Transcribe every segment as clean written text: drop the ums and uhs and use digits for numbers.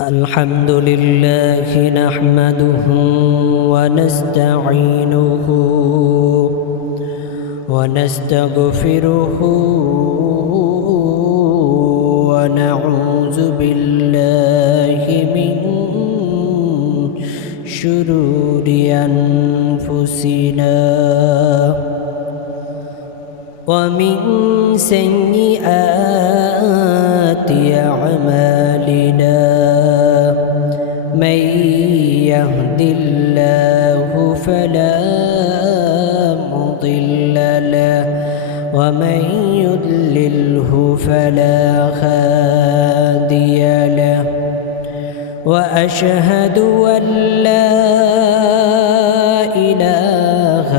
الحمد لله نحمده ونستعينه ونستغفره ونعوذ بالله من شرور أنفسنا ومن سيئات أعمالنا من يهد الله فلا مضل له ومن يضلله فلا هادي له وأشهد أن لا إله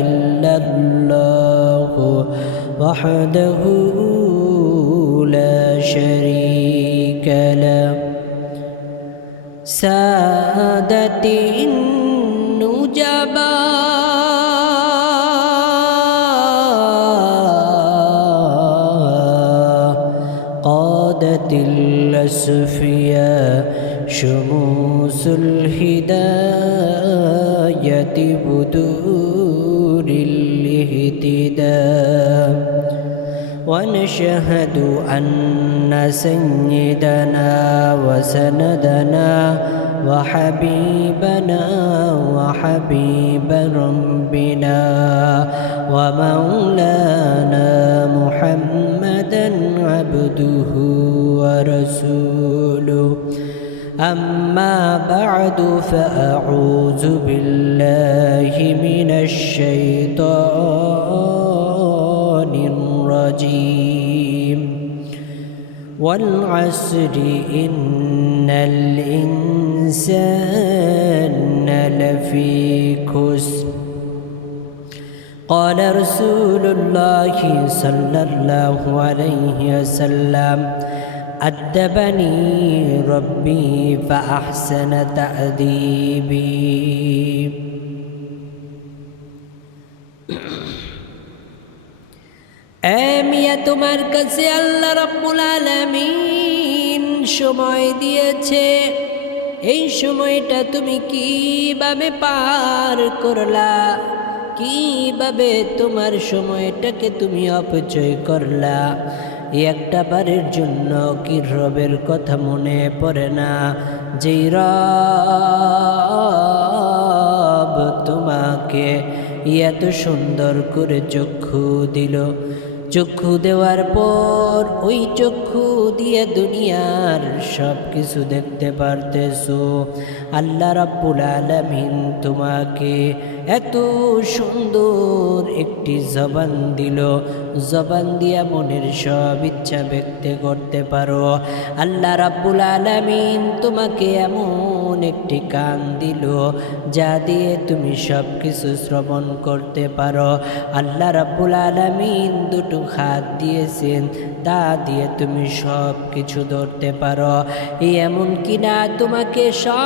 إلا الله وحده لا شريك له سادتي النجبا قادت الأسفياء شموس الهداية بدور الاهتداء ونشهد أن سيدنا وسندنا وحبيبنا وحبيب ربنا ومولانا محمدا عبده ورسوله أما بعد فأعوذ بالله من الشيطان الرجيم والعصر إن الإنسان لفي خسر قال رسول الله صلى الله عليه وسلم أدبني ربي فأحسن تأديبي মিয়া তোমার কাছে আল্লাহ রাব্বুল আলামিন সময় দিয়েছে, এই সময়টা তুমি কিভাবে পার করলা, কিভাবে তোমার সময়টাকে তুমি অপচয় করলা। একটা বারের জন্য কি রবের কথা মনে পড়ে না, যেই রব তোমাকে এত সুন্দর করে চক্ষু দিল, চক্ষু দেওয়ার পর ওই চক্ষু দিয়ে দুনিয়ার সব কিছু দেখতে পারতেছো। আল্লাহ রাব্বুল আলামিন তোমাকে এত সুন্দর একটি জবান দিল, জবান দিয়া মনের সব ইচ্ছা ব্যক্ত করতে পারো। আল্লাহ রাব্বুল আলামিন তোমাকে এমন একটি কান দিল যা দিয়ে তুমি সব কিছু শ্রবণ করতে পারো। আল্লাহ রাব্বুল আলামিন দুটো হাত দিয়েছেন, তা দিয়ে তুমি সব কিছু ধরতে পারো। এমন কিনা তোমাকে সব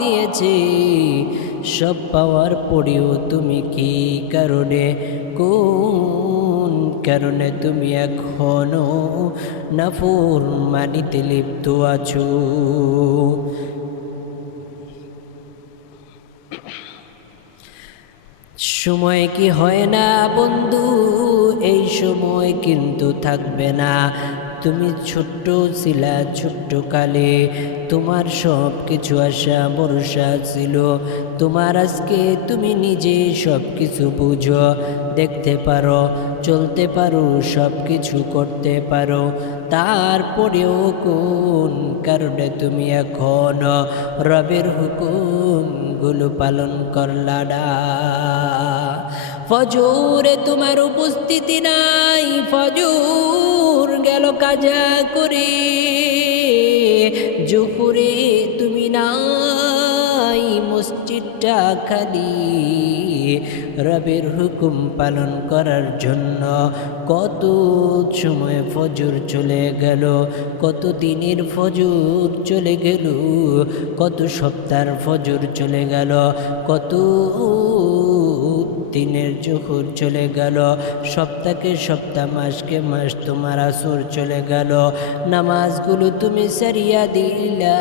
দিয়েছে, সব পাওয়ার পরেও তুমি কি কারণে, কোন কারণে তুমি এখনো নাফরমানিতে লিপ্ত আছো? সময় কি হয় না বন্ধু, এই সময় কিন্তু থাকবে না। তুমি ছোট্ট ছিলা, ছোট্ট কালে তোমার সব কিছু আশা ভরসা ছিল। তোমার আজকে তুমি নিজে সব কিছু বুঝো, দেখতে পারো, চলতে পারো, সব কিছু করতে পারো। তারপরেও কোন কারণে তুমি এখন রবের হুকুমগুলো পালন করলা না? ফজরে তোমার উপস্থিতি নাই, ফজর গেল কাজা করে, জোহরে তুমি নাই, মসজিদটা খালি। রবের হুকুম পালন করার জন্য কত সময় ফজর চলে গেল, কত দিনের ফজর চলে গেল, কত সপ্তাহের ফজর চলে গেল, কত দিনের জোহর চলে গেল, সপ্তাহকে সপ্তাহ, মাসকে মাস, তোমার আসর চলে গেল, নামাজগুলো তুমি সারিয়া দিলা।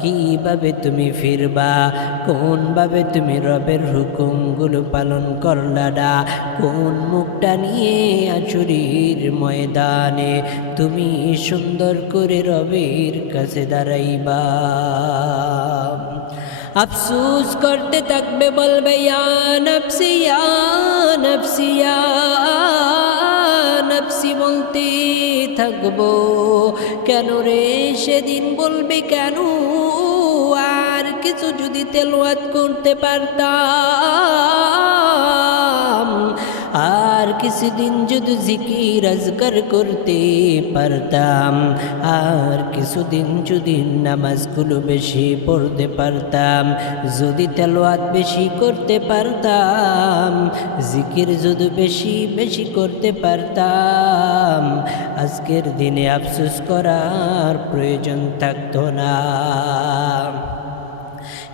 কিভাবে তুমি ফিরবা? কোনভাবে তুমি রবের হুকুমগুলো পালন করলা না? কোন মুখটা নিয়ে আচুরির ময়দানে তুমি সুন্দর করে রবের কাছে দাঁড়াইবা? আফসোস করতে থাকবে, বলবে ইয়া নফসি ইয়া নফসি ইয়া নফসি বলতে থাকবো। কেন রে? সেদিন বলবে কেন? আর কিছু যদি তেলাওয়াত করতে পারতাম, আর কিছুদিন যদি জিকির আজকার করতে পারতাম, আর কিছুদিন যদি নামাজগুলো বেশি পড়তে পারতাম, যদি তেলাওয়াত বেশি করতে পারতাম, জিকির যদি বেশি বেশি করতে পারতাম, আজকের দিনে আফসোস করার প্রয়োজন থাকতো না।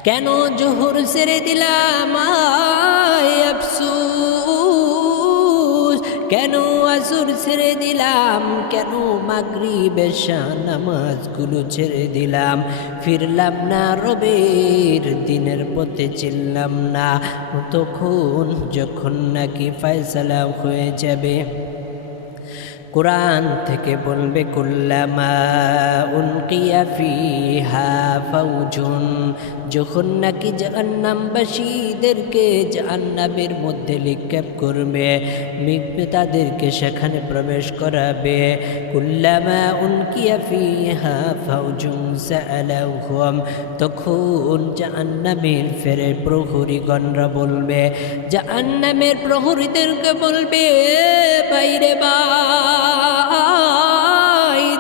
কেন জোহর ছেড়ে দিলাম আয় আফসোস? কেন আসর ছেড়ে দিলাম? কেন মাগরিব এশা নামাজগুলো ছেড়ে দিলাম? ফিরলাম না রবের দিনের পথে, চিনলাম না তখন যখন নাকি ফয়সালা হয়ে যাবে। কুরআন থেকে বলবে কুল্লামা উলকিয়া ফিহা ফাউজুন, যখন নাকি জাহান্নামবাসীদেরকে জাহান্নামের মধ্যে নিক্ষেপ করবে, তাদেরকে সেখানে প্রবেশ করাবে। কুল্লামা উলকিয়া ফিহা ফাউজুন সাআলাহুম, তখন জাহান্নামের ফেরে প্রহরীগণরা বলবে, জাহান্নামের প্রহরীদেরকে বলবে, বাইরে বা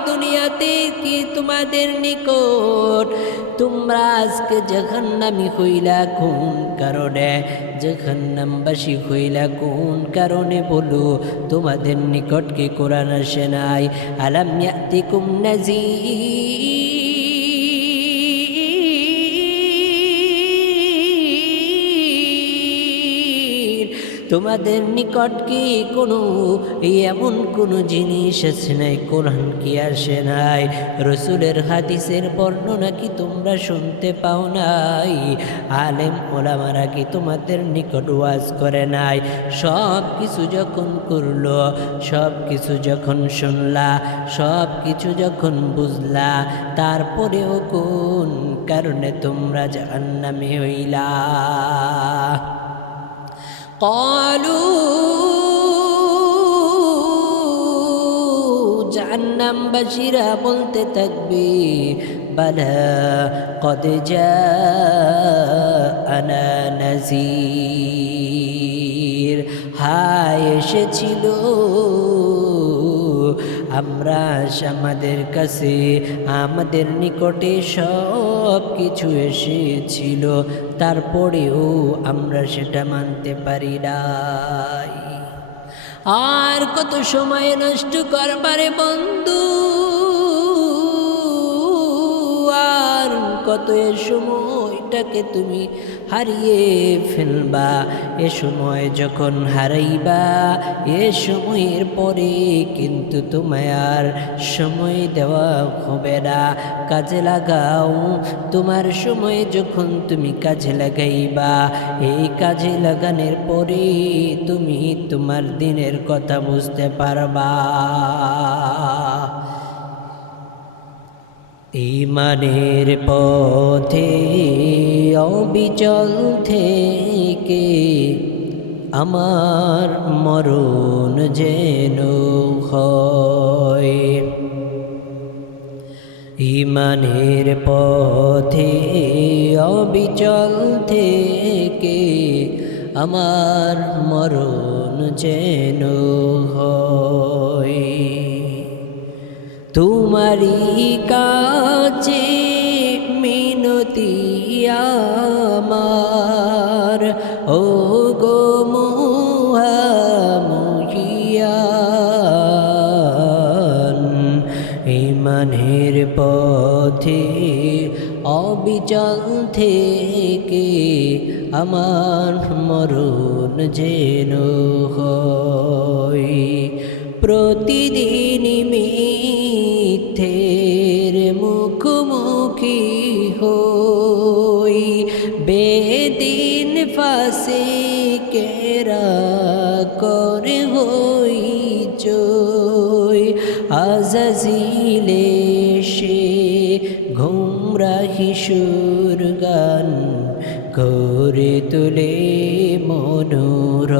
দুনিয়াতে কি তোমাদের নিকট তোমরা আজকে জাহান্নামী হইলা কোন কারণে? জাহান্নামবাসী হইলা কোন কারণে বলো? তোমাদের নিকট কি কোরআন আসে নাই? আলাম ইয়াতিকুম নাযীর, তোমাদের নিকট কি কোনো এমন কোনো জিনিস আছে নাই? কোরআন কি আসে নাই? রসুলের হাদিসের বর্ণনা কি তোমরা শুনতে পাও নাই? আলেম ওলামারা কি তোমাদের নিকট ওয়াজ করে নাই? সব কিছু যখন করলো, সব কিছু যখন শুনলা, সব কিছু যখন বুঝলা, তারপরেও কোন কারণে তোমরা জাহান্নামী হইলা? জাহান্নামবাসীরা বলতে থাকবে, বালা কদ জাআনা নাযীর, হায় এসেছিল আমরা, আমাদের কাছে, আমাদের নিকটে সব কিছু এসেছিল, তারপরেও আমরা সেটা মানতে পারি নাই। আর কত সময় নষ্ট করবারে বন্ধু, আর কত এ সময়টাকে তুমি হারিয়ে ফেলবা। এ সময় যখন হারাইবা, এ সময়ের পরে কিন্তু তোমায় আর সময় দেওয়া হবে না। কাজে লাগাও, তোমার সময় যখন তুমি কাজে লাগাইবা, এই কাজে লাগানোর পরে তুমি তোমার দিনের কথা বুঝতে পারবা। ঈমানের পথে অবিচল থেকে আমার মরণ যেন হয়। ঈমানের পথে অবিচল থেকে আমার মরণ যেন হয়। তোমারি কাছে মিনতি আমার, ও গো মুহাম্মদিয়ান। ঈমানের পথে অবিচল থেকে আমার মরণ যেন হয়। প্রতিদিন মিথ্যের মুখোমুখি হই, বেদিন ফাসিকেরা করে হই জয়। আজাজিলে সে গুমরাহি সুর গান করে তোলে মনোরম।